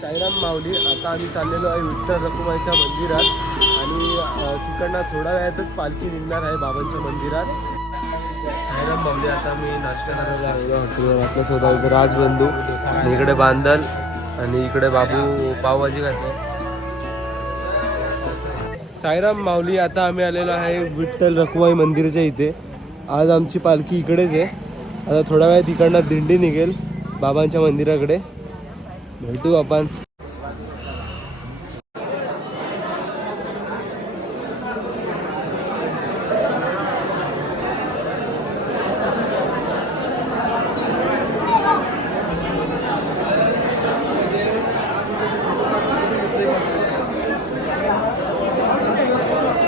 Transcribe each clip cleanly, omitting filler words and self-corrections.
साईराम माऊली. आता आम्ही चाललेलो आहे विठ्ठल रखुमाईच्या मंदिरात आणि तिकडनं थोड्या वेळातच पालखी निघणार आहे बाबांच्या मंदिरात. साईराम माऊली. आता मी नाश्ता करायला आलेलो हॉटेलवर. आपल्यासोबत इकडे राजबंधू आणि इकडे बांदल आणि इकडे बाबू पावभाजी खाते. साईराम माऊली. आता आम्ही आलेलो आहे विठ्ठल रखुमाई मंदिराच्या इथे. आज आमची पालखी इकडेच आहे. आता थोड्या वेळात इकडनं दिंडी निघेल बाबांच्या मंदिराकडे. भेटू आपण.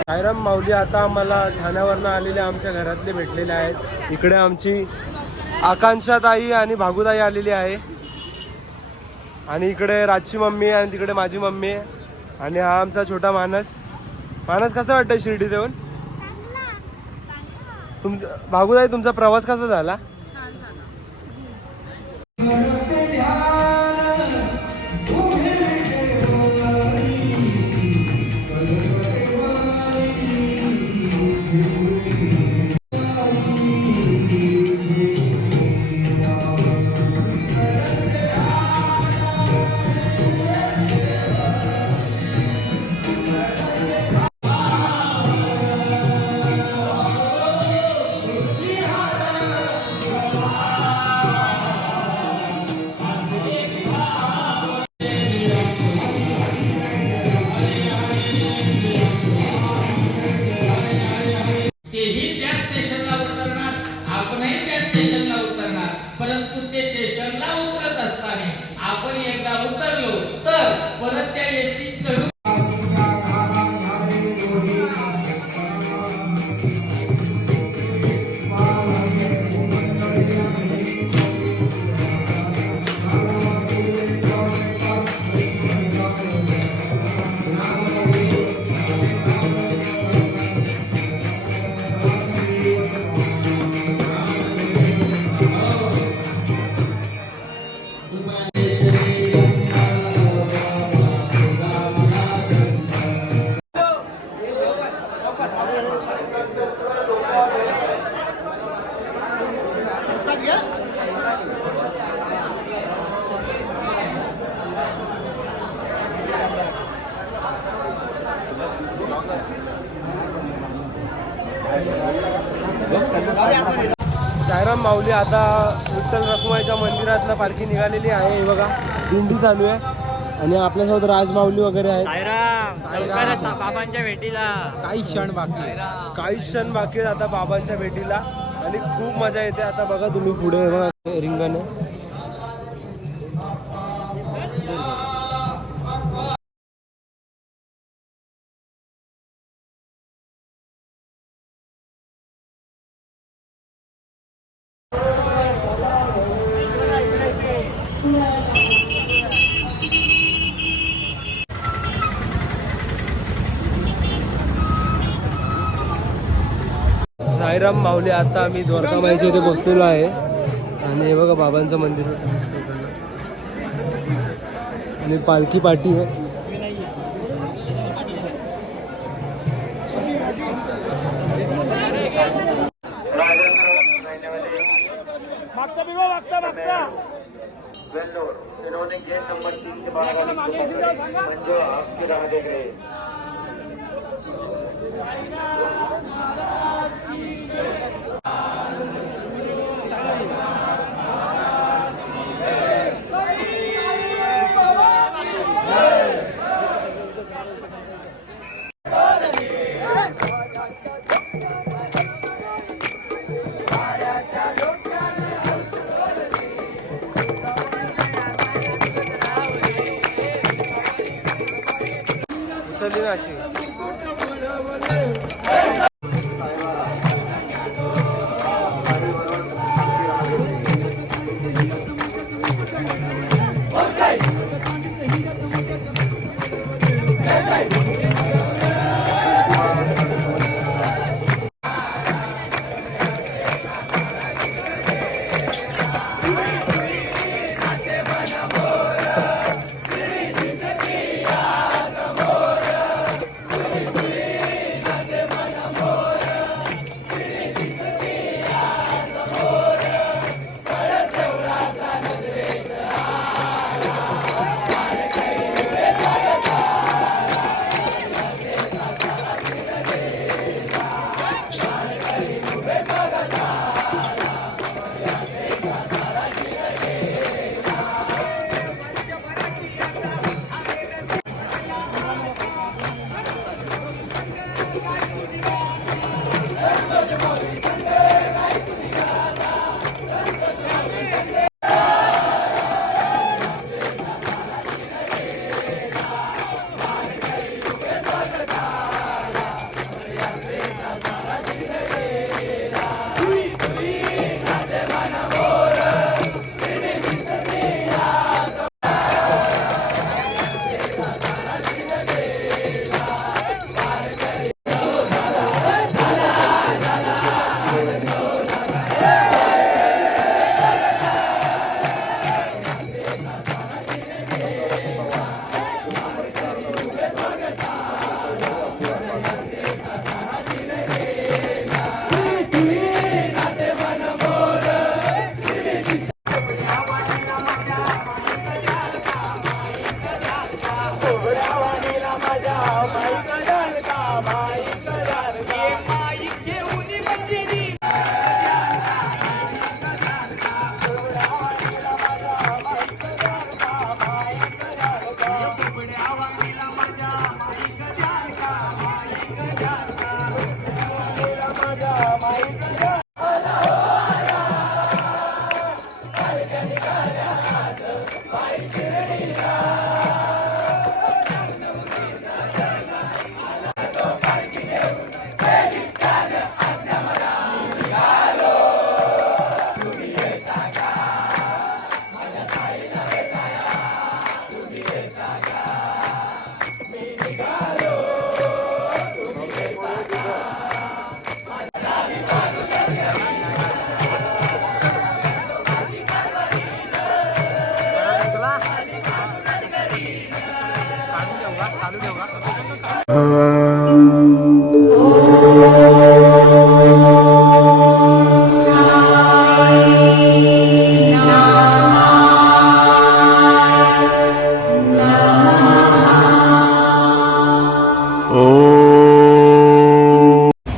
साईराम माऊली. आता आम्हाला ठाण्यावरनं आलेले आमच्या घरातले भेटलेले आहेत. इकडे आमची आकांक्षाताई आणि भागुताई आलेली आहे आणि इकडे राजची मम्मी आणि तिकडे माझी मम्मी आणि हा आमचा छोटा मानस. मानस कसं वाटतं शिर्डी देऊन? भागुताई तुमचा प्रवास कसा झाला? परंतु ते स्टेशनला उतरत असताना आपण एकदा उतरलो तर परत त्या एसटीत चढू. साईराम माऊली. आता विठ्ठल रखुमाईच्या मंदिरातनं पालखी निघालेली आहे. हे बघा दिंडी चालू आहे आणि आपल्यासोबत राज माऊली वगैरे आहेत. बाबांच्या भेटीला काही क्षण बाकी आहेत आता बाबांच्या भेटीला आणि खूप मजा येते. आता बघा तुम्ही पुढे बघा रिंगण. साईराम माऊली. आता आम्ही द्वारकामाईच्या इथे बसलेलो आहे आणि हे बघा बाबांचं मंदिर आणि पालखी पाठी आहे. उचलली ना अशी.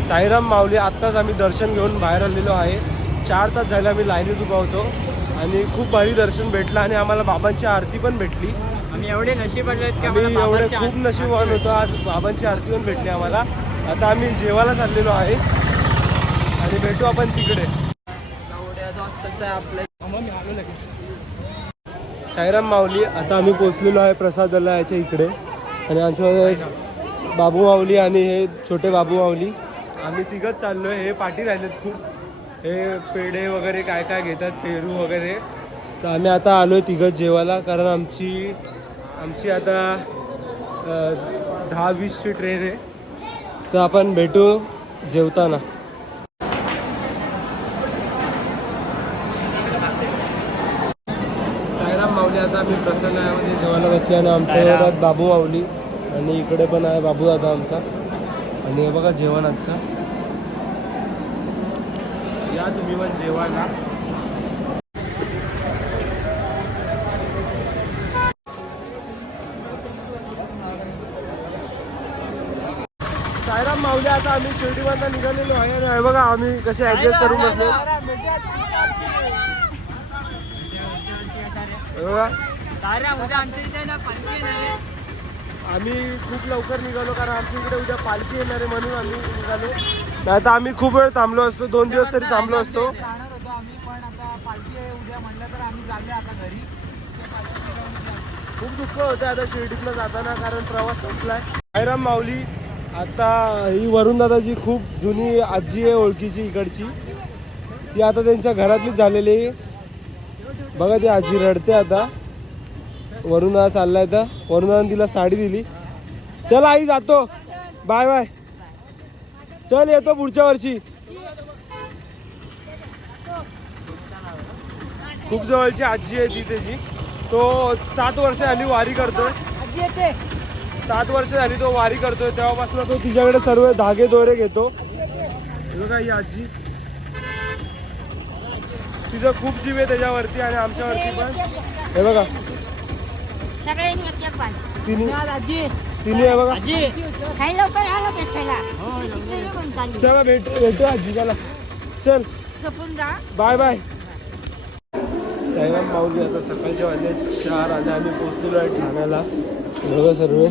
साईराम माऊली आत्ताच आम्ही दर्शन घेऊन बाहेर आलेलो आहे. 4 तास झाले आम्ही लाईनीत उभा होतो आणि खूप भारी दर्शन भेटलं आणि आम्हाला बाबांची आरती पण भेटली. आम्ही एवढे नशीबवाले की आम्ही आम्हाला एवढे बाबांची खूप नशीबवान होतो. आज बाबांची आरती पण भेटली आम्हाला. आता आम्ही जेवायला चाललेलो आहे आणि भेटू आपण तिकडे. साईराम माऊली आता आम्ही पोचलेलो आहे प्रसादालयाच्या इकडे आणि आमच्यामध्ये बाबू माऊली आणि हे छोटे बाबू माऊली आम्ही तिघच चाललोय. हे पाठी राहिलेत खूप, हे पेढे वगैरे काय काय घेतात, पेरू वगैरे. तर आम्ही आता आलोय तिघच जेवायला कारण आमची आता 10-20ची ट्रेन आहे. तर आपण भेटू जेवताना. साईराम माऊली आता आम्ही प्रसन्नामध्ये जेवायला बसले आणि आमच्या घरात बाबू माऊली आणि इकडे पण आहे बाबू दादा आमचा. आणि हे बघा जेवण आजचं. या तुम्ही पण जेवायला. साईराम माऊली आता आम्ही शिर्डीमधनं निघालेलो आहे आणि हे बघा आम्ही कसे ऍडजस्ट करून बसलो. बघा आम्ही खूप लवकर निघालो कारण आमच्या इकडे उद्या पालखी येणार आहे म्हणून आम्ही निघालो. नाही तर आम्ही खूप वेळ थांबलो असतो, 2 दिवस तरी थांबलो असतो. खूप दुःख होतं आता शिर्डीतनं जाताना कारण प्रवास संपलाय. साईराम माऊली आता ही वरुण दादाची खूप जुनी आजी आहे ओळखीची इकडची, ती आता त्यांच्या घरातलीच झालेली आहे. बघा ती आजी रडते आता. वरुण दादा चाललाय तर वरुण दादाने तिला साडी दिली. चल आई जातो, बाय बाय, चल येतो पुढच्या वर्षी. खूप जवळची आजी आहे ती त्याची. तो 7 वर्ष झाली वारी करतोय. 7 वर्ष झाली तो वारी करतोय. तेव्हापासून तो तिच्याकडे सर्व धागे दोरे घेतो. बघा ही आजी, तिचं खूप जीव आहे त्याच्यावरती आणि आमच्यावरती पण. हे बघा तिने हे बघा. चला भेटू आजी, चला चल बाय बाय. साईराम माऊली आता सकाळच्या वाजले 4 आणि आम्ही पोहोचलेलो आहे ठाण्याला. बघा सर्व